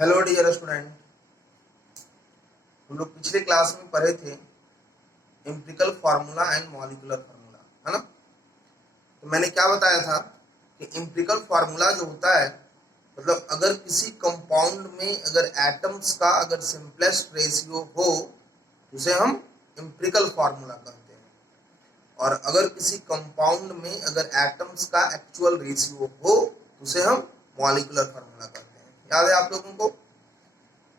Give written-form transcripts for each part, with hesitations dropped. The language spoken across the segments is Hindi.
हेलो डियर स्टूडेंट, हम लोग पिछले क्लास में पढ़े थे empirical formula and molecular formula, है ना। तो मैंने क्या बताया था कि एम्पिरिकल फार्मूला जो होता है, मतलब अगर किसी कंपाउंड में अगर एटम्स का अगर सिंपलेस्ट रेशियो हो तो उसे हम एम्पिरिकल फार्मूला कहते हैं, और अगर किसी कंपाउंड में अगर एटम्स का एक्चुअल रेशियो हो तो उसे हम मॉलिक्यूलर फार्मूला कहते हैं। याद है आप लोगों को?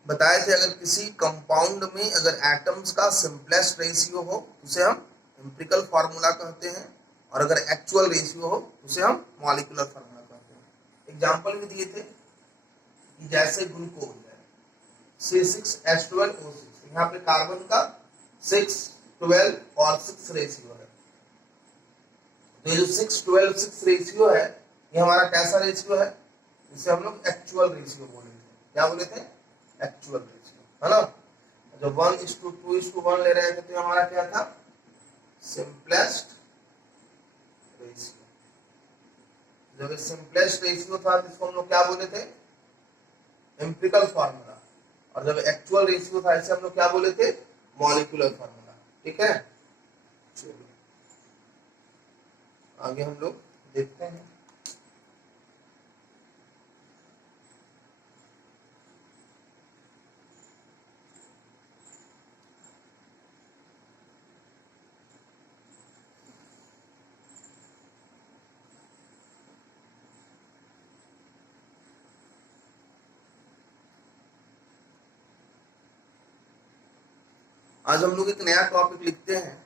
बताए थे अगर किसी कंपाउंड में अगर एटम्स का सिंपलेस्ट रेशियो हो उसे हम एम्पिरिकल फार्मूला कहते हैं, और अगर एक्चुअल रेशियो हो उसे हम मॉलिक्यूलर फार्मूला कहते हैं। एग्जांपल भी दिए थे कि जैसे ग्लूकोज है C6H12O6, यहाँ पे कार्बन का 6, 12 और 6 रेशियो है। तो ये जो 6, 12, 6 रेशियो है, ये हमारा कैसा रेशियो है? इसे हम लोग एक्चुअल रेशियो बोले थे। क्या बोले थे? एक्चुअल रेशियो, है ना। जब 1:2:1 ले रहे थे तो हमारा क्या था? Simplest ratio. जब सिंपलेस्ट रेशियो था तो इसको हम लोग क्या बोले थे? Empirical formula. और जब एक्चुअल रेशियो था इसे हम लोग क्या बोले थे? Molecular formula. ठीक है, चलिए आगे हम लोग देखते हैं। आज हम लोग एक नया टॉपिक लिखते हैं,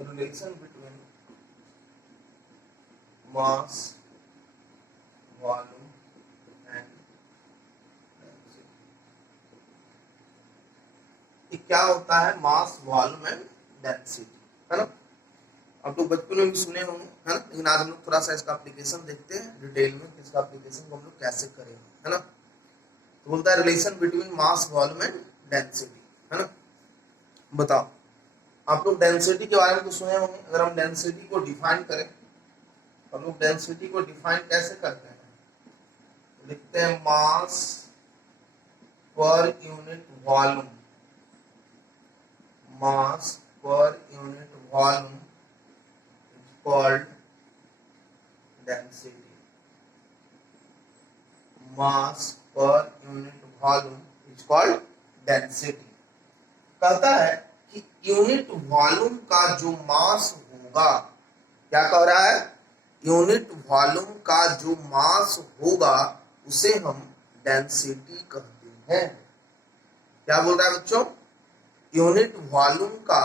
relation between mass, volume and density. क्या होता है मास, वॉल्यूम एंड डेंसिटी, है ना। आप लोग बचपन में भी सुने होंगे, है ना, लेकिन आज हम लोग थोड़ा सा इसका एप्लीकेशन देखते हैं डिटेल में कि इसका एप्लीकेशन को हम लोग कैसे करें, है ना। तो बोलता है relation between mass, volume and density, है ना। बताओ, आप लोग डेंसिटी के बारे में तो सुने होंगे। अगर हम डेंसिटी को डिफाइन करें, हम लोग डेंसिटी को डिफाइन कैसे करते हैं? लिखते हैं मास per unit volume, mass per unit volume called density. Mass per unit volume is called density. कहता है कि यूनिट वॉल्यूम का जो मास होगा, क्या कह रहा है? यूनिट वॉल्यूम का जो मास होगा उसे हम डेंसिटी कहते हैं। क्या बोल रहा है बच्चों? यूनिट वॉल्यूम का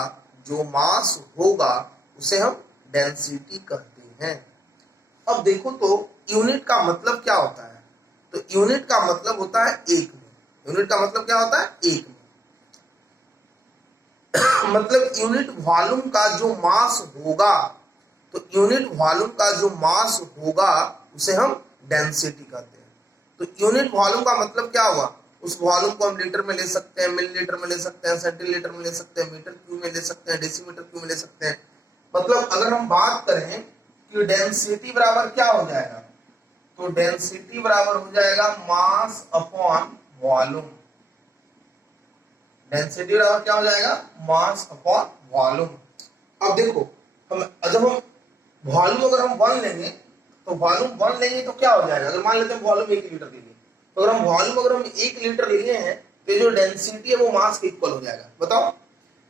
जो मास होगा उसे हम डेंसिटी कहते हैं। अब देखो तो यूनिट का मतलब क्या होता है? तो यूनिट का मतलब होता है एक में। यूनिट का मतलब क्या होता है? एक में। मतलब यूनिट वॉल्यूम का जो मास होगा, तो यूनिट वॉल्यूम का जो मास होगा उसे हम डेंसिटी कहते हैं। तो यूनिट वॉल्यूम का मतलब क्या हुआ? उस वॉल्यूम को हम लीटर में ले सकते हैं, मिलीलीटर में ले सकते हैं, सेंटीलीटर में ले सकते हैं, मीटर क्यूब में ले सकते हैं, डेसीमीटर क्यूब में ले सकते हैं। मतलब अगर हम बात करें कि डेंसिटी बराबर क्या हो जाएगा, तो डेंसिटी बराबर हो जाएगा मास अपॉन वॉल्यूम। डेंसिटी बराबर क्या हो जाएगा? Mass upon volume. अब देखो, जब हम वॉल्यूम अगर हम 1 लेंगे तो वॉल्यूम 1 लेंगे तो क्या हो जाएगा? अगर मान लेते हैं वॉल्यूम 1 लीटर ले लिए, तो अगर हम वॉल्यूम अगर हम 1 लीटर लिए हैं तो जो डेंसिटी है वो मास के इक्वल हो जाएगा। बताओ,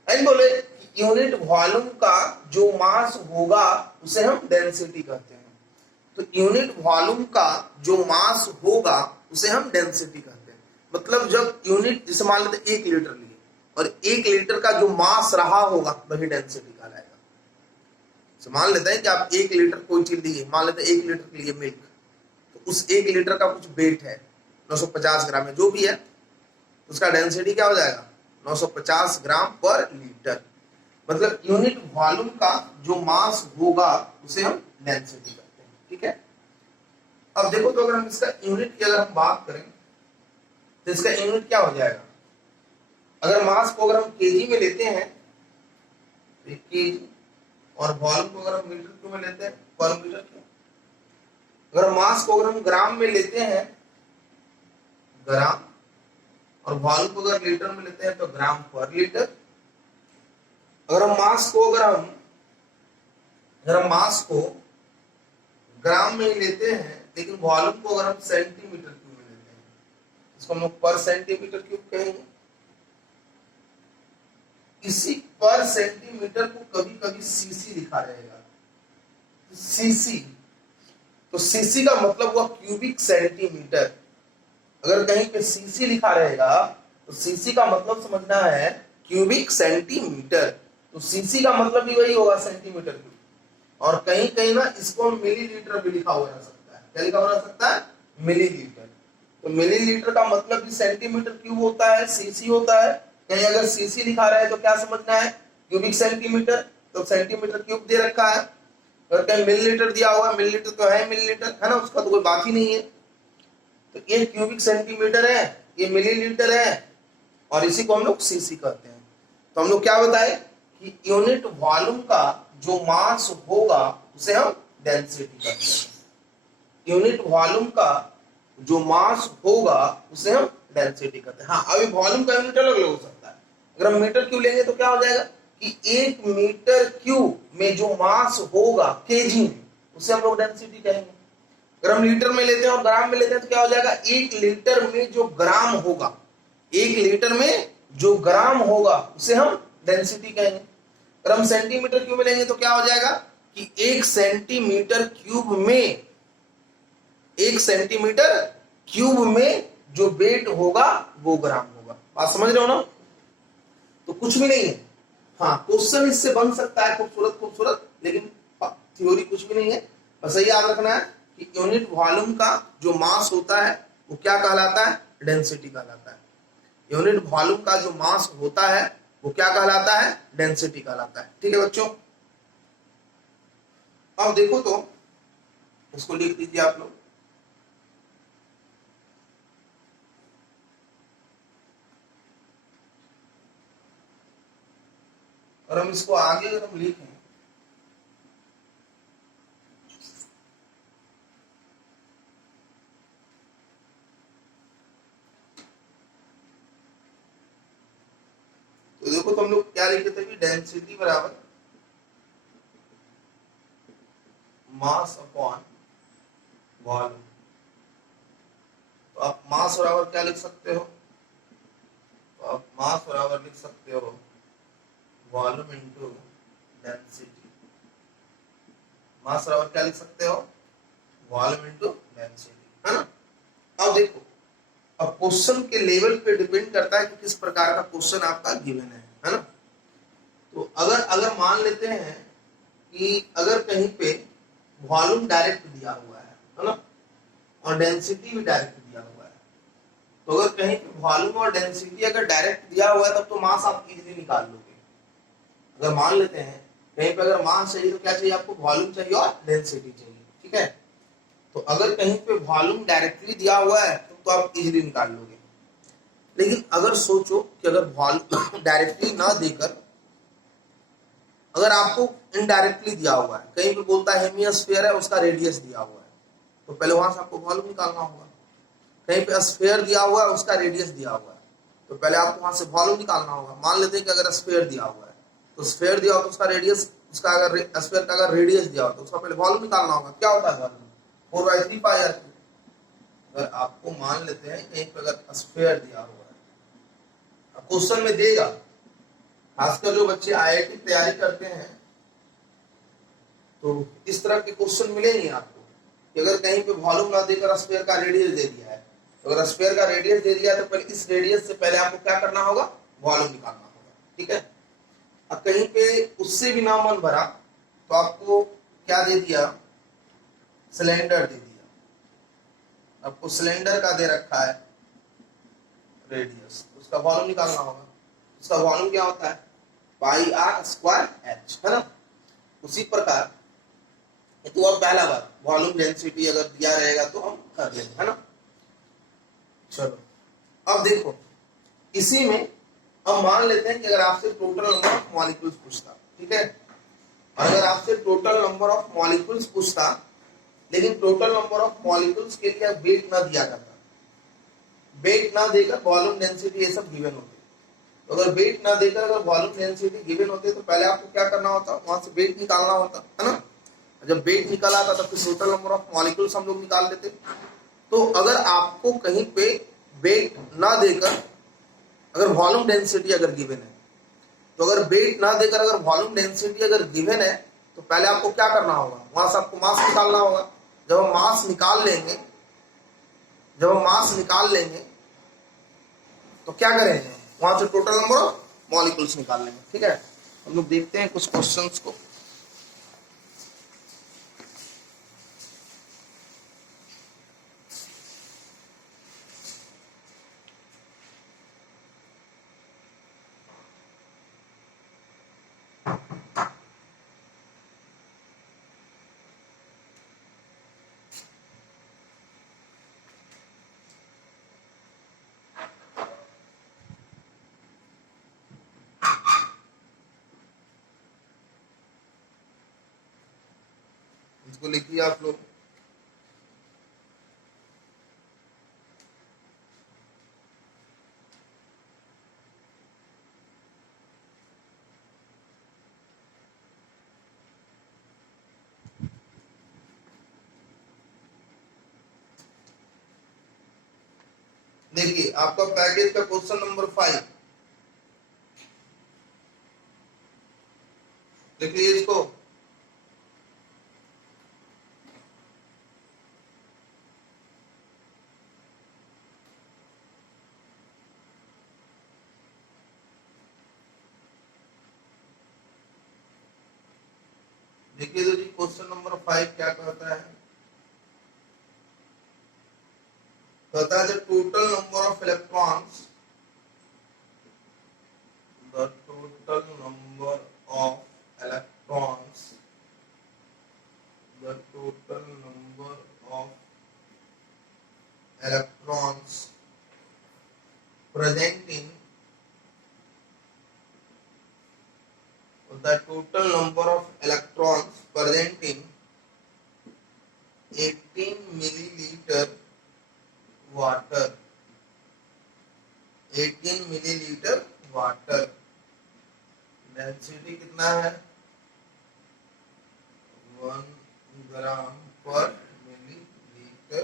एंड बोले यूनिट वॉल्यूम का जो मास होगा उसे हम डेंसिटी कहते हैं। तो यूनिट वॉल्यूम का जो मास होगा उसे हम डेंसिटी कहते हैं। मतलब जब यूनिट, जैसे मान लेते 1 लीटर लिए और 1 लीटर का जो मास रहा होगा वही डेंसिटी कहलाएगा। तो मान लेते हैं कि आप 1 लीटर कोई चीज लिए, मान लेते हैं 1 लीटर के लिए मिल्क, तो उस 1 लीटर का कुछ वेट है 950 ग्राम है, जो भी है उसका डेंसिटी क्या हो जाएगा? 950 ग्राम पर लीटर। मतलब यूनिट वॉल्यूम का जो मास होगा उसे हम डेंसिटी कहते हैं। ठीक है, अब देखो तो अगर हम इसका यूनिट की अगर हम बात करें तो इसका यूनिट क्या हो जाएगा? अगर मास को अगर हम केजी में लेते हैं तो केजी और वॉल्यूम को अगर हम मीटर क्यूब में लेते हैं, पर मीटर क्यूब। अगर मास को अगर हम ग्राम में लेते हैं, ग्राम, और वॉल्यूम को अगर लीटर में लेते हैं तो ग्राम पर लीटर। अगर हम मास को ग्राम में ही लेते हैं, लेकिन वॉल्यूम को अगर हम सेंटीमीटर क्यूब में लेते हैं, इसको हम लोग पर सेंटीमीटर क्यूब कहेंगे। इसी पर सेंटीमीटर को कभी कभी सीसी लिखा रहेगा, सीसी। तो सीसी का मतलब हुआ क्यूबिक सेंटीमीटर। अगर कहीं पे सीसी लिखा रहेगा तो सीसी का मतलब समझना है क्यूबिक सेंटीमीटर। तो सीसी का मतलब भी वही होगा, सेंटीमीटर क्यूब। और कहीं कहीं ना इसको मिलीलीटर भी लिखा हुआ रह सकता है। क्या लिखा हुआ रह सकता है? मिलीलीटर। तो मिलीलीटर का मतलब भी सेंटीमीटर क्यूब होता है, सीसी होता है। कहीं अगर सीसी लिखा रहा है तो क्या समझना है? Cubic centimetre. तो सेंटीमीटर क्यूब दे रखा है। अगर कहीं मिलीलीटर दिया हुआ है, मिलीलीटर तो है मिलीलीटर, है ना, उसका तो कोई बात ही नहीं है। तो ये क्यूबिक सेंटीमीटर है, ये मिलीलीटर है, और इसी को हम लोग सीसी कहते हैं। तो हम लोग क्या बताए कि यूनिट वॉल्यूम का जो मास होगा उसे हम डेंसिटी कहते हैं। यूनिट वॉल्यूम का जो मास होगा उसे हम डेंसिटी कहते हैं। हाँ, अभी वॉल्यूम का यूनिट अलग अलग हो सकता है। अगर हम मीटर क्यूब लेंगे तो क्या हो जाएगा कि 1 मीटर क्यूब में जो मास होगा केजी में, उसे हम लोग डेंसिटी कहेंगे। अगर हम लीटर में लेते हैं और ग्राम में लेते हैं तो क्या हो जाएगा? 1 लीटर में जो ग्राम होगा, 1 लीटर में जो ग्राम होगा उसे हम डेंसिटी कहेंगे। अगर हम सेंटीमीटर क्यूब में लेंगे तो क्या हो जाएगा कि 1 सेंटीमीटर क्यूब में, 1 सेंटीमीटर क्यूब में जो वेट होगा वो ग्राम होगा। बात समझ रहे हो ना? तो कुछ भी नहीं है। हाँ, क्वेश्चन इससे बन सकता है खूबसूरत खूबसूरत, लेकिन थ्योरी कुछ भी नहीं है। बस यही याद रखना है कि यूनिट वॉल्यूम का जो मास होता है वो क्या कहलाता है? डेंसिटी कहलाता है। यूनिट वॉल्यूम का जो मास होता है वो क्या कहलाता है? डेंसिटी कहलाता है। ठीक है बच्चों, अब देखो तो इसको लिख दीजिए आप लोग। और हम इसको आगे अगर हम लिखें तो देखो तो हम लोग क्या लिखे थे कि डेंसिटी बराबर मास अपॉन वॉल्यूम। तो आप मास बराबर क्या लिख सकते हो? तो आप मास बराबर लिख सकते हो वॉल्यूम इनटू डेंसिटी। मास बराबर क्या लिख सकते हो? वॉल्यूम इनटू डेंसिटी, है ना। अब देखो, अब क्वेश्चन के लेवल पे डिपेंड करता है कि किस प्रकार का क्वेश्चन आपका गिवन है ना। तो अगर मान लेते हैं कि अगर कहीं पे वॉल्यूम डायरेक्ट दिया हुआ है ना, और डेंसिटी भी डायरेक्ट दिया हुआ है, तो अगर कहीं पे वॉल्यूम और डेंसिटी अगर डायरेक्ट दिया हुआ है तब तो मास आप इजीली निकाल लोगे। अगर मान लेते हैं कहीं पे अगर मास चाहिए तो क्या चाहिए आपको? वॉल्यूम चाहिए और डेंसिटी चाहिए। ठीक है, तो अगर कहीं पे वॉल्यूम डायरेक्टली दिया हुआ है तो आप इजीली निकाल लोगे। लेकिन अगर सोचो कि अगर वॉल्यूम डायरेक्टली ना देकर अगर आपको इनडायरेक्टली दिया हुआ है, कहीं पे बोलता है हेमिस्फीयर है, उसका रेडियस दिया हुआ है, तो पहले वहां से आपको वॉल्यूम निकालना होगा। कहीं पे स्फीयर दिया हुआ है, उसका रेडियस दिया हुआ है, तो पहले आपको वहां से वॉल्यूम निकालना होगा। मान लेते हैं कि अगर स्फीयर दिया हुआ है तो स्फीयर दिया हुआ तो उसका रेडियस, उसका अगर स्फीयर का अगर रेडियस दिया हुआ तो उसका पहले वॉल्यूम निकालना होगा। क्या होता है वॉल्यूम? 4/3 पाई r क्यूब। अगर आपको मान लेते हैं कहीं पे अगर स्फीयर दिया हुआ है, क्वेश्चन में देगा, खासकर जो बच्चे आईआईटी तैयारी करते हैं तो इस तरह के क्वेश्चन मिलेंगे आपको कि अगर कहीं पे वॉल्यूम ना देकर स्फीयर का रेडियस दे दिया है, तो अगर स्फीयर का रेडियस दे दिया है तो पहले इस रेडियस से पहले आपको क्या करना होगा? वॉल्यूम निकालना होगा। ठीक है, अब कहीं पे उससे भी ना मन भरा तो आपको क्या दे दिया? सिलेंडर दे दिया। आपको सिलेंडर का दे रखा है रेडियस, उसका वॉल्यूम निकालना होगा। उसका वॉल्यूम क्या होता है? पाई आर स्क्वायर एच, है ना। उसी प्रकार तो अब पहला बात, वॉल्यूम डेंसिटी अगर दिया रहेगा तो हम कर लेंगे, है ना। चलो अब देखो, इसी में अब मान लेते हैं कि अगर आपसे टोटल नंबर ऑफ मॉलिक्यूल्स पूछता, ठीक है, और अगर आपसे टोटल नंबर ऑफ मॉलिक्यूल्स पूछता, लेकिन टोटल नंबर ऑफ मॉलिक्यूल्स के लिए वेट ना दिया जाता, वेट ना देकर वॉल्यूम डेंसिटी ये सब गिवन होते। तो अगर वेट ना देकर अगर वॉल्यूम डेंसिटी गिवन होते तो पहले आपको क्या करना होता, वहां से वेट निकालना होता है ना। जब वेट निकल आता तब फिर टोटल नंबर ऑफ मॉलिक्यूल्स हम लोग निकाल लेते। तो अगर आपको कहीं पे वेट ना देकर अगर वॉल्यूम डेंसिटी अगर गिवन है, तो अगर वेट ना देकर अगर वॉल्यूम डेंसिटी अगर गिवन है तो पहले आपको क्या करना होगा, वहां से आपको मास निकालना होगा। जब हम मास निकाल लेंगे, जब हम मास निकाल लेंगे तो क्या करेंगे, वहां से टोटल नंबर ऑफ मॉलिक्यूल्स निकाल लेंगे। ठीक है, हम लोग देखते हैं कुछ क्वेश्चंस को। इसको लिखिए आप लोग। देखिए आपका पैकेज का क्वेश्चन नंबर 5, देखिए इसको। देखिए तो जी क्वेश्चन नंबर 5 क्या कहता है, कहता है the total number of electrons, the total number of electrons, the total number of electrons present in, the total number of electrons present in 18 milliliter water, 18 milliliter water, density कितना है 1 ग्राम पर मिलीलीटर,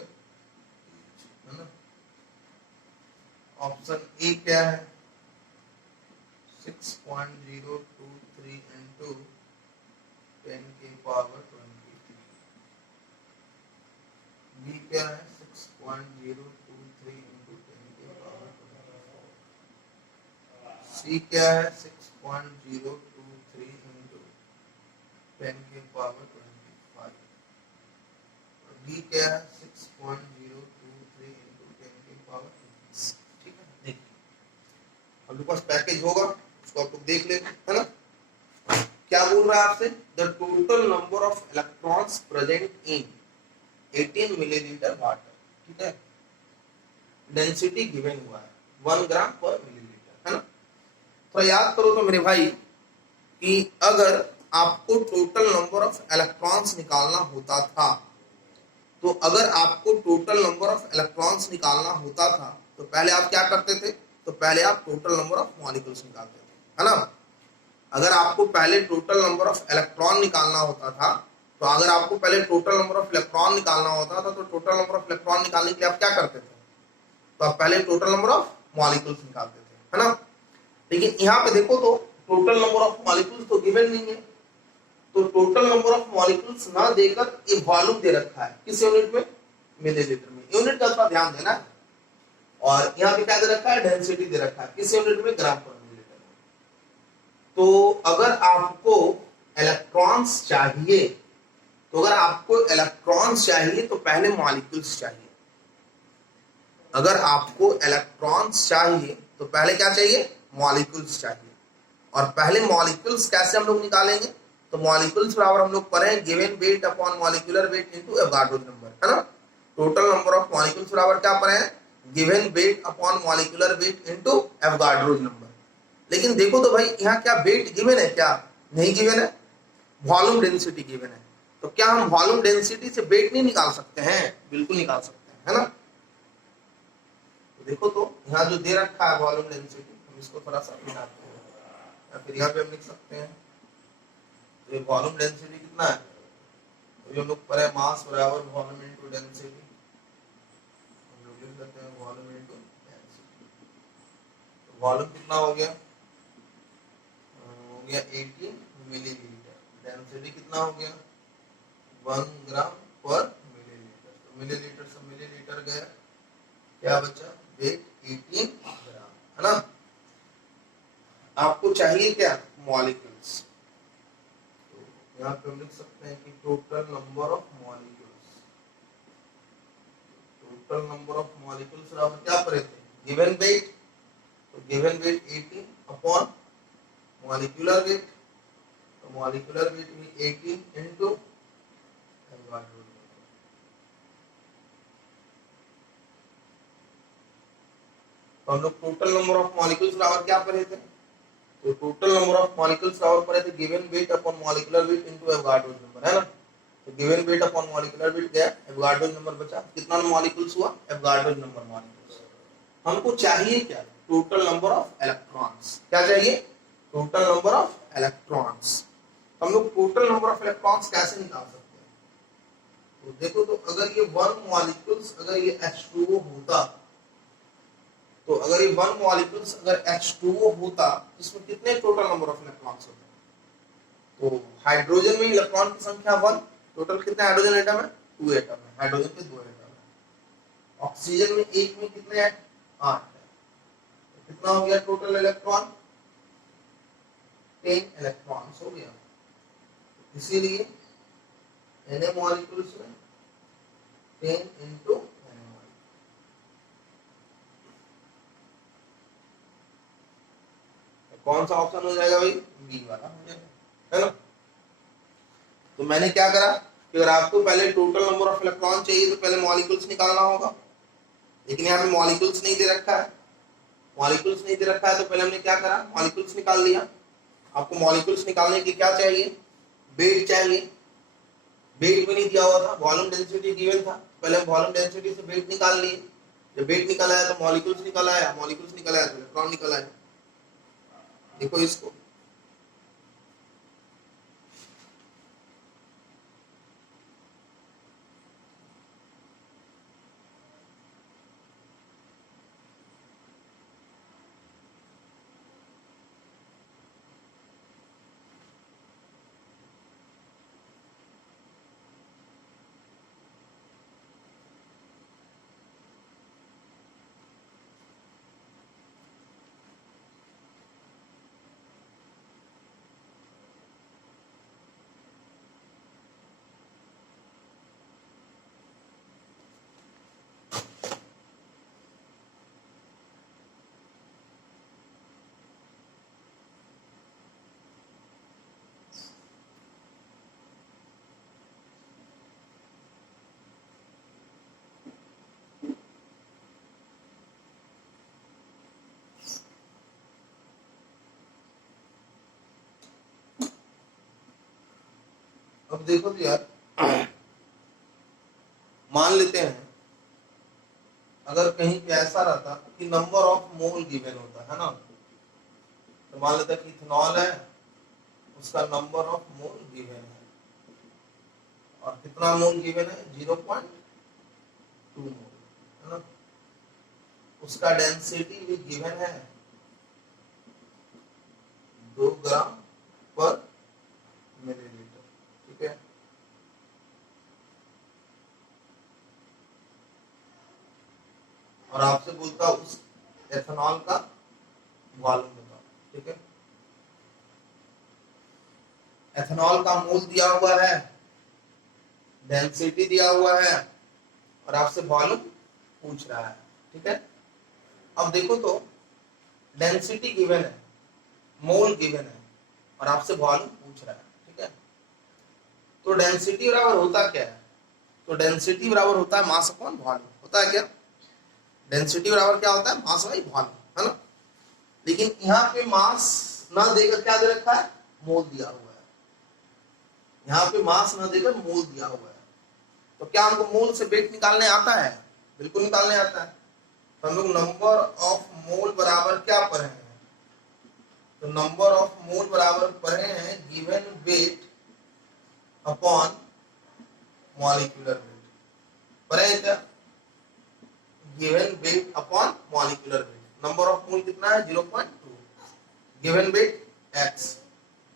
है ना। ऑप्शन ए क्या है 6.023 इंटू 10 के पावर 23, बी क्या है 6.023 इंटू 10 के पावर 24, सी क्या है 6.023 इंटू 10 के पावर 25, डी क्या है 6.023 इंटू 10 के पावर 26। ठीक है, देखिए हम लोग पास पैकेज होगा, उसको आप लोग देख ले, है ना। क्या बोल रहा है आपसे, the total number of electrons present in 18 millilitre water, ठीक है, डेंसिटी गिवन हुआ है 1 ग्राम पर मिलीलीटर, है ना। तो याद करो तो मेरे भाई कि अगर आपको टोटल नंबर ऑफ इलेक्ट्रॉन्स निकालना होता था, तो अगर आपको टोटल नंबर ऑफ इलेक्ट्रॉन्स निकालना होता था तो पहले आप क्या करते थे, तो पहले आप टोटल नंबर ऑफ मॉलिक्यूल्स निकालते थे, है ना। अगर आपको पहले टोटल नंबर ऑफ इलेक्ट्रॉन निकालना होता था, तो अगर आपको पहले टोटल नंबर ऑफ इलेक्ट्रॉन निकालना होता था तो टोटल नंबर ऑफ इलेक्ट्रॉन निकालने के लिए आप क्या करते थे, तो आप पहले टोटल नंबर ऑफ मॉलिक्यूल्स निकालते थे, है ना। लेकिन यहाँ पे देखो तो टोटल नंबर ऑफ मॉलिक्यूल्स तो गिवन नहीं है, तो टोटल नंबर ऑफ मॉलिक्यूल्स ना देकर ये वॉल्यूम दे रखा है, किस यूनिट में, मिलीलीटर में। यूनिट का थोड़ा ध्यान देना है। और यहाँ पे क्या दे रखा है, डेंसिटी दे रखा है, किस यूनिट में, ग्राम पर मिलीलीटर में। तो अगर आपको इलेक्ट्रॉन्स चाहिए, तो अगर आपको इलेक्ट्रॉन्स चाहिए तो पहले मॉलिक्यूल्स चाहिए। अगर आपको इलेक्ट्रॉन्स चाहिए तो पहले क्या चाहिए, मॉलिक्यूल्स चाहिए। और पहले मॉलिक्यूल्स कैसे हम लोग निकालेंगे, तो मॉलिक्यूल्स बराबर हम लोग पढ़े given weight upon molecular weight into Avogadro number, है ना। टोटल नंबर ऑफ मॉलिक्यूल्स बराबर क्या पढ़े हैं, given weight upon molecular weight into Avogadro number. लेकिन देखो तो भाई यहाँ क्या वेट गिवन है, क्या नहीं गिवन है, वॉल्यूम डेंसिटी गिवन है, तो क्या हम वॉल्यूम डेंसिटी से वेट नहीं निकाल सकते हैं? बिल्कुल निकाल सकते हैं, है ना। तो देखो तो यहाँ जो दे रखा है वॉल्यूम डेंसिटी, हम इसको थोड़ा सा मिटाते हैं, या फिर यहाँ पे हम लिख सकते हैं तो ये वॉल्यूम डेंसिटी कितना है, तो हम लोग पर है मास बराबर वॉल्यूम इनटू डेंसिटी, हम लोग लिख सकते हैं वॉल्यूम इनटू डेंसिटी। तो वॉल्यूम कितना हो गया 18 मिलीलीटर, डेंसिटी कितना हो गया 1 ग्राम पर मिलीलीटर, तो मिलीलीटर से मिलीलीटर गया, क्या बचा वेट 18 ग्राम, है ना। आपको चाहिए क्या मॉलिक्यूल्स, तो यहाँ पे हम लिख सकते हैं कि total number of molecules, total number of molecules बराबर क्या पढ़े थे गिवन वेट, तो given weight 18 upon molecular weight, तो मॉलिक्यूलर वेट भी 18 इंटू एवोगाड्रो। तो हम लोग टोटल नंबर ऑफ मॉलिक्यूल्स बराबर क्या पढ़े थे, तो टोटल नंबर ऑफ मॉलिक्यूल्स बराबर पढ़े थे given weight upon molecular weight into Avogadro number, है ना। तो given weight upon molecular weight गया, एवोगाड्रो नंबर बचा, कितना मॉलिक्यूल्स हुआ एवोगाड्रो नंबर मॉलिक्यूल्स। हमको चाहिए क्या टोटल नंबर ऑफ इलेक्ट्रॉन्स, क्या चाहिए टोटल नंबर ऑफ इलेक्ट्रॉन्स। हम लोग टोटल नंबर ऑफ इलेक्ट्रॉन्स कैसे निकाल सकते हैं, तो देखो तो अगर ये 1 मॉलिक्यूल्स अगर ये H2O होता, तो अगर ये 1 मॉलिक्यूल्स अगर H2O होता इसमें कितने टोटल नंबर ऑफ इलेक्ट्रॉन्स होते, तो हाइड्रोजन में इलेक्ट्रॉन की संख्या 1, टोटल कितने हाइड्रोजन एटम है 2 एटम है, हाइड्रोजन के 2 एटम है। ऑक्सीजन में एक में कितने है 8 है, तो कितना हो गया टोटल इलेक्ट्रॉन 10 इलेक्ट्रॉन्स हो गया, इसीलिए Na मॉलिक्यूल्स में 10 इंटू कौन सा ऑप्शन हो जाएगा भाई बी वाला हो जाएगा, है ना। तो मैंने क्या करा कि अगर आपको पहले टोटल नंबर ऑफ इलेक्ट्रॉन चाहिए तो पहले मॉलिक्यूल्स निकालना होगा, लेकिन यहाँ पे मॉलिक्यूल्स नहीं दे रखा है, मॉलिक्यूल्स नहीं दे रखा है, तो पहले हमने क्या करा मॉलिक्यूल्स निकाल लिया। आपको मॉलिक्यूल्स निकालने के क्या चाहिए वेट चाहिए, वेट भी नहीं दिया हुआ था, वॉल्यूम डेंसिटी गिवन था, पहले हम वॉल्यूम डेंसिटी से वेट निकाल लिए, जब वेट निकल आया तो मॉलिक्यूल्स निकल आया, मॉलिक्यूल्स निकल आया तो इलेक्ट्रॉन निकल आया। देखो इसको, अब देखो तो यार मान लेते हैं अगर कहीं पे ऐसा रहता कि नंबर ऑफ मोल गिवन होता है ना, तो मान लेते हैं कि इथेनॉल है, उसका नंबर ऑफ मोल गिवन है, और कितना मोल गिवन है 0.2 मोल, है ना। उसका डेंसिटी भी गिवन है 2 ग्राम पर मिलीलीटर, ठीक है। और आपसे बोलता उस एथेनॉल का वॉल्यूम बताओ, ठीक है। एथेनॉल का मोल दिया हुआ है, डेंसिटी दिया हुआ है, और आपसे वॉल्यूम पूछ रहा है, ठीक है। अब देखो तो डेंसिटी गिवन है, मोल गिवन है, और आपसे वॉल्यूम पूछ रहा है, ठीक है। तो डेंसिटी बराबर होता क्या है, तो डेंसिटी बराबर होता है मास अपॉन वॉल्यूम, होता है क्या डेंसिटी बराबर क्या होता है मास बाई वॉल्यूम, है ना। लेकिन यहाँ पे मास ना देकर क्या दे रखा है मोल दिया हुआ है, यहाँ पे मास न देकर मोल दिया हुआ है, तो क्या हमको मोल से वेट निकालने आता है? बिल्कुल निकालने आता है। तो हम लोग नंबर ऑफ मोल बराबर क्या पढ़े हैं? तो नंबर ऑफ मोल बराबर पढ़े हैं given weight upon molecular weight. पढ़े हैं क्या? Given weight upon molecular weight. Number of mole कितना है? 0.2। Given weight x,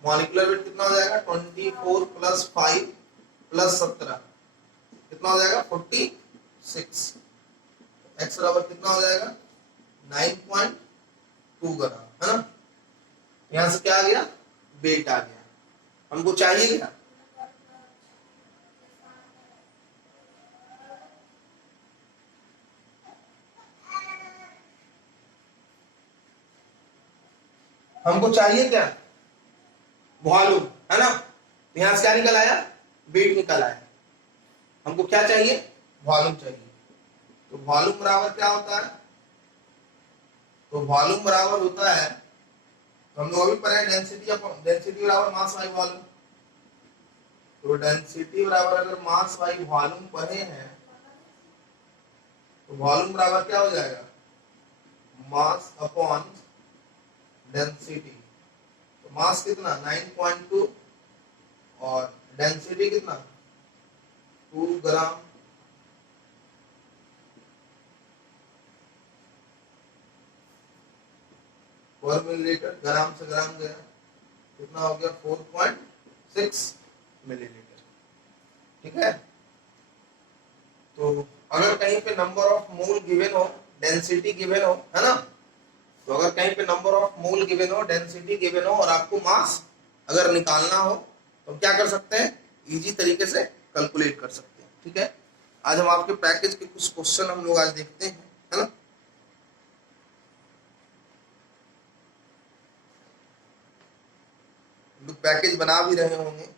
molecular weight कितना हो जाएगा? 24 प्लस 5 प्लस 17 कितना हो जाएगा? 46। x बराबर कितना हो जाएगा? 9.2 ग्राम, है ना। यहां से क्या आ गया? वेट आ गया। हमको चाहिए क्या? हमको चाहिए क्या? वॉल्यूम, है ना। यहां से क्या निकल आया? वेट निकल आया। हमको क्या चाहिए? वॉल्यूम चाहिए। तो वॉल्यूम बराबर क्या होता है? तो वॉल्यूम बराबर होता है, हम लोग अभी पढ़े डेंसिटी अपॉन डेंसिटी बराबर मास बाई वॉल्यूम। तो डेंसिटी बराबर अगर मास बाई वॉल्यूम पढ़े हैं तो वॉल्यूम बराबर क्या हो जाएगा? Mass upon density. तो मास कितना? 9.2 और डेंसिटी कितना? 2 ग्राम। पर मिलीलीटर, ग्राम से ग्राम गया, कितना हो गया? 4.6 मिलीलीटर। ठीक है। तो अगर कहीं पे नंबर ऑफ मोल गिवन हो, डेंसिटी गिवन हो, है ना, तो अगर कहीं पे नंबर ऑफ मोल गिवन हो, डेंसिटी गिवन हो और आपको मास अगर निकालना हो तो क्या कर सकते हैं? इजी तरीके से कैलकुलेट कर सकते हैं। ठीक है। आज हम आपके पैकेज के कुछ क्वेश्चन हम लोग आज देखते हैं, है ना। लोग पैकेज बना भी रहे होंगे।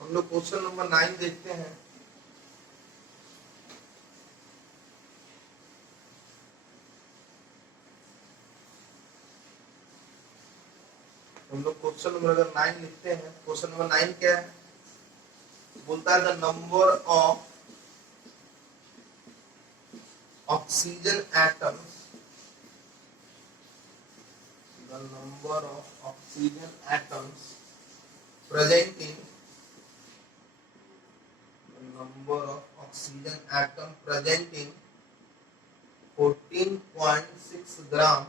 हम लोग क्वेश्चन नंबर 9 देखते हैं। हम लोग क्वेश्चन नंबर अगर 9 लिखते हैं, क्वेश्चन नंबर 9 क्या है? बोलता है the number of oxygen atoms, the number of oxygen atoms present in, the number of oxygen atom present in 14.6 gram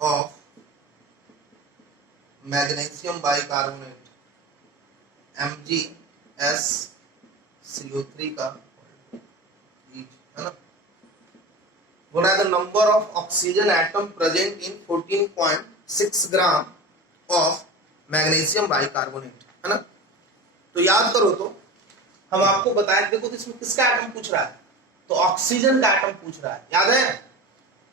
of magnesium bicarbonate MgSCO3 का, है ना। बोला है the number of oxygen atom present in 14.6 gram of magnesium bicarbonate, है ना। तो याद करो, तो हम आपको बताएं, देखो इसमें किसका एटम पूछ रहा है? तो ऑक्सीजन का एटम पूछ रहा है, याद है।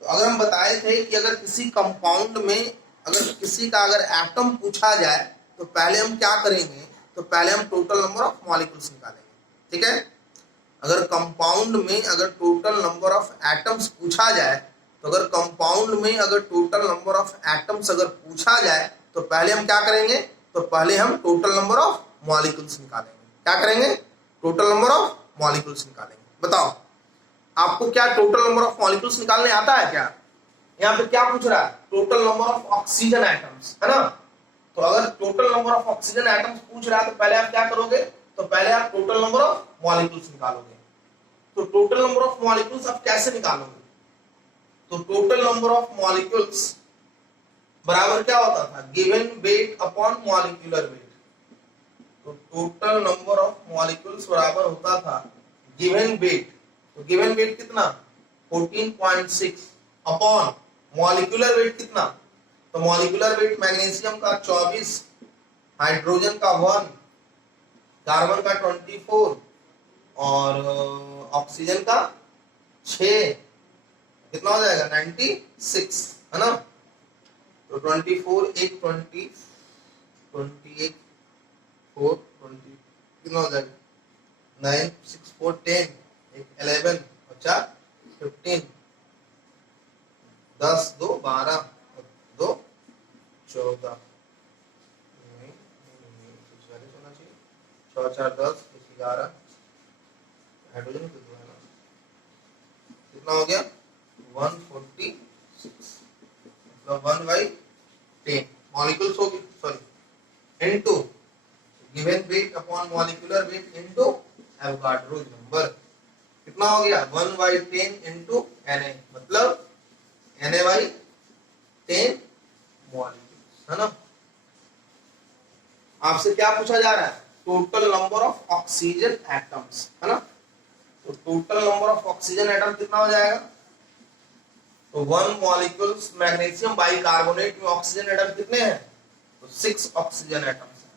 तो अगर हम बताए थे कि अगर किसी कंपाउंड में अगर किसी का अगर एटम पूछा जाए तो पहले हम क्या करेंगे? तो पहले हम टोटल नंबर ऑफ मॉलिक्यूल्स निकालेंगे। ठीक है। अगर कंपाउंड में अगर टोटल नंबर ऑफ एटम्स पूछा जाए, तो अगर कंपाउंड में अगर टोटल नंबर ऑफ एटम्स अगर पूछा जाए तो पहले हम क्या करेंगे? तो पहले हम टोटल नंबर ऑफ मॉलिक्यूल्स निकालेंगे। क्या करेंगे? टोटल नंबर ऑफ मॉलिक्यूल्स निकालेंगे। बताओ, आपको क्या टोटल नंबर ऑफ मॉलिक्यूल्स निकालने आता है क्या? यहाँ पे क्या पूछ रहा है? Total number of oxygen atoms, है ना। तो अगर total number of oxygen atoms पूछ रहा है तो पहले आप क्या करोगे? तो पहले आप टोटल नंबर ऑफ मॉलिक्यूल्स निकालोगे। तो टोटल नंबर ऑफ मॉलिक्यूल्स आप कैसे निकालोगे? तो टोटल नंबर ऑफ मॉलिक्यूल्स बराबर क्या होता था? Given weight upon molecular weight. तो टोटल नंबर ऑफ मॉलिक्यूल्स बराबर होता था गिवन वेट। तो गिवन वेट कितना? 14.6 अपॉन मॉलिक्यूलर वेट कितना? तो मॉलिक्यूलर वेट मैग्नीशियम का 24, हाइड्रोजन का 1, कार्बन का 24 और ऑक्सीजन का 6, कितना हो जाएगा 96, है ना। तो 24 एक 20 28 4 20 कितना हो जाएगा 9 6 4 10 एक 11 और 4 15 10 2 12 और 2 14 होना चाहिए 6 4 10 11 हाइड्रोजन के दो है ना कितना हो गया 146 मतलब 1/10 मॉलिक्यूल्स होगी sorry into given weight upon molecular weight into Avogadro number कितना हो गया 1/10 इनटू Na मतलब Na/10 मॉलिक्यूल्स है ना। आपसे क्या पूछा जा रहा है total number of oxygen atoms है ना। तो total number of oxygen atom कितना हो जाएगा तो 1 मॉलिक्यूल्स मैग्नीशियम बाइकार्बोनेट में ऑक्सीजन एटम कितने हैं तो 6 ऑक्सीजन एटम्स हैं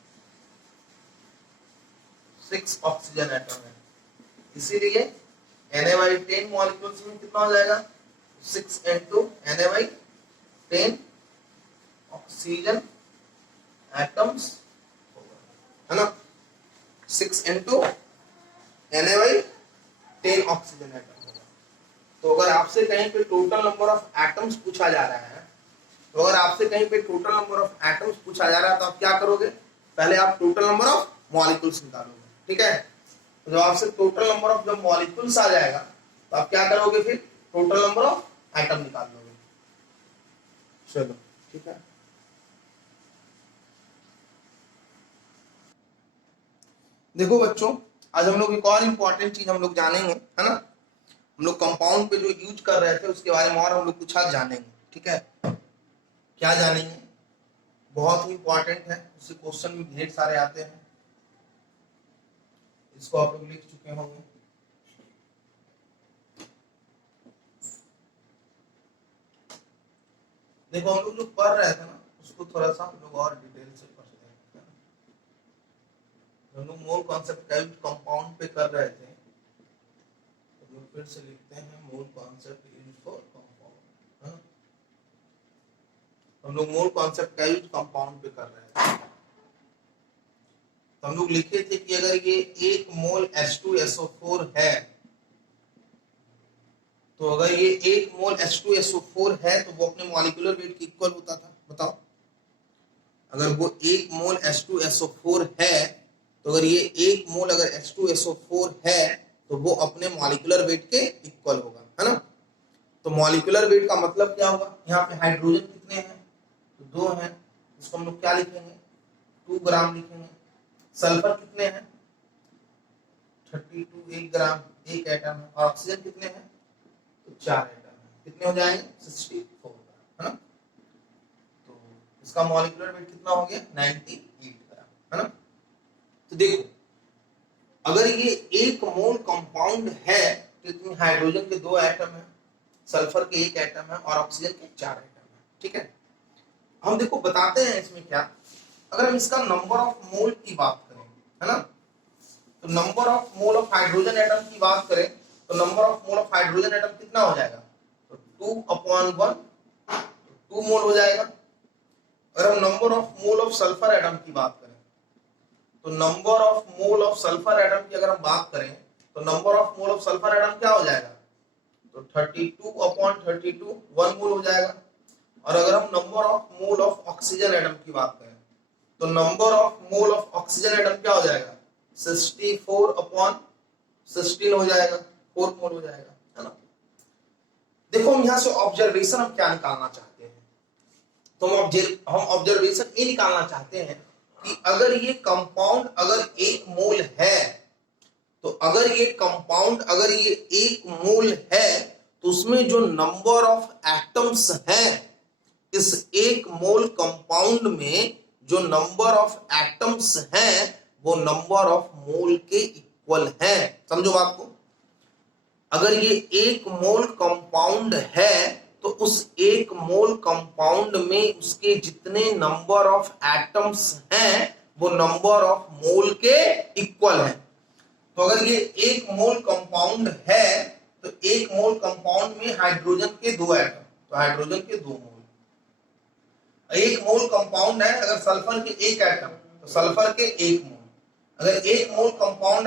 6 ऑक्सीजन एटम है इसीलिए Na/10 मॉलिक्यूल्स में कितना हो जाएगा 6 into Na/10 ऑक्सीजन एटम्स है ना 6 into Na/10 ऑक्सीजन एटम होगा। तो अगर आपसे कहीं पे टोटल नंबर ऑफ एटम्स पूछा जा रहा है तो अगर आपसे कहीं पे टोटल नंबर ऑफ एटम्स पूछा जा रहा है तो आप क्या करोगे पहले आप टोटल नंबर ऑफ मॉलिक्यूल्स निकालोगे ठीक है। तो जब आपसे टोटल नंबर ऑफ जब मॉलिक्यूल्स आ जाएगा तो आप क्या करोगे फिर टोटल नंबर ऑफ एटम निकाल लोगे। चलो ठीक है देखो बच्चों आज हम लोग एक और इम्पोर्टेंट चीज हम लोग जानेंगे है ना। हम लोग कंपाउंड पे जो यूज कर रहे थे उसके बारे में और हम लोग कुछ आज जानेंगे ठीक है। क्या जानेंगे बहुत ही इंपॉर्टेंट है उससे क्वेश्चन भी ढेर सारे आते हैं इसको आप लोग लिख चुके होंगे। देखो हम लोग जो पढ़ रहे थे ना उसको थोड़ा सा हम लोग और डिटेल से पढ़ते हैं। हम लोग मोल कॉन्सेप्ट का कंपाउंड पे कर रहे थे तो हम लोग फिर से लिखते हैं mole concept use for compound. हम लोग मोल कॉन्सेप्ट का यूज कंपाउंड पे कर रहे थे तो हम लोग लिखे थे कि अगर ये 1 मोल H2SO4 है तो अगर ये 1 मोल H2SO4 है तो वो अपने मॉलिक्यूलर वेट के इक्वल होता था। बताओ अगर वो 1 मोल H2SO4 है तो अगर ये 1 मोल अगर H2SO4 है तो वो अपने मॉलिक्यूलर वेट के इक्वल होगा है ना। तो मॉलिक्यूलर वेट का मतलब क्या होगा यहाँ पे हाइड्रोजन कितने हैं तो 2 हैं इसको हम लोग क्या लिखेंगे 2 ग्राम लिखेंगे। सल्फर कितने हैं 32 1 ग्राम 1 एटम है और ऑक्सीजन कितने हैं तो 4 एटम है कितने हो जाएंगे 64 है ना। तो इसका मॉलिक्यूलर वेट कितना हो गया 98 ग्राम है ना। तो देखो अगर ये 1 मोल कंपाउंड है तो इसमें हाइड्रोजन के 2 एटम है सल्फर के 1 एटम है और ऑक्सीजन के 4 एटम है ठीक है। हम देखो बताते हैं इसमें क्या अगर हम इसका नंबर ऑफ मोल की बात करें है ना तो number of mole of hydrogen atom की बात करें तो number of mole of hydrogen atom कितना हो जाएगा तो 2/1 2 मोल हो जाएगा। अगर हम number of mole of sulphur atom की बात करें तो number of mole of sulphur atom की अगर हम बात करें तो number of mole of sulphur atom क्या हो जाएगा तो 32/32 1 मोल हो जाएगा। और अगर हम number of mole of oxygen atom की बात करें तो number of mole of oxygen atom क्या हो जाएगा 64/16 हो जाएगा 4 मोल हो जाएगा है ना। देखो हम यहाँ से ऑब्जर्वेशन हम क्या निकालना चाहते हैं तो हम ऑब्जर्वेशन ये निकालना चाहते हैं कि अगर ये कंपाउंड अगर 1 मोल है तो अगर ये कंपाउंड अगर ये 1 मोल है तो उसमें जो नंबर ऑफ एटम्स हैं इस 1 मोल कंपाउंड में जो नंबर ऑफ एटम्स हैं वो नंबर ऑफ मोल के इक्वल है। समझो बात को अगर ये 1 मोल कंपाउंड है तो उस 1 मोल कंपाउंड में उसके जितने नंबर ऑफ एटम्स हैं वो नंबर ऑफ मोल के इक्वल है। तो अगर ये 1 मोल कंपाउंड है तो 1 मोल कंपाउंड में हाइड्रोजन के 2 एटम, तो हाइड्रोजन के 2 मोल। 1 मोल कंपाउंड है, अगर सल्फर के 1 एटम तो सल्फर के 1 मोल। अगर 1 मोल कंपाउंड